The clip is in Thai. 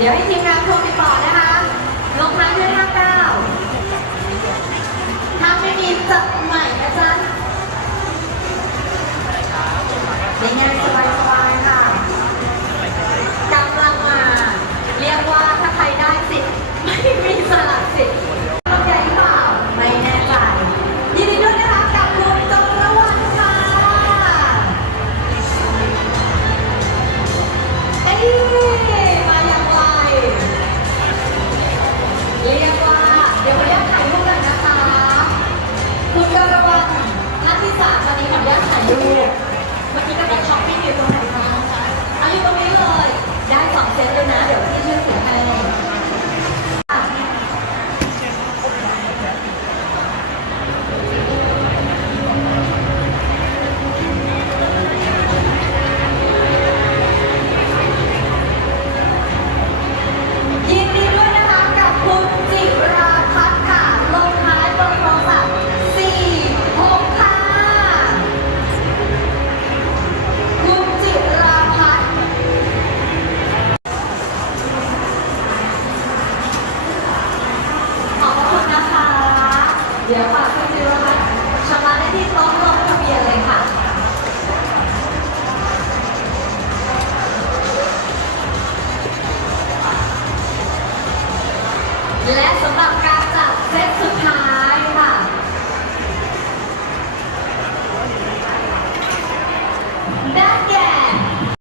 เดี๋ยวให้ทีมงานโทรติดต่อนะคะ ลงท้ายด้วยห้าเก้าถ้าไม่มีจะใหม่นะจ๊ะไง่าย เดี๋ยวฝากคุณจิรพัฒน์ชำระได้ที่โต๊ะลงทะเบียนเลยค่ะ และสำหรับการจัดเซตสุดท้ายค่ะ ได้แก่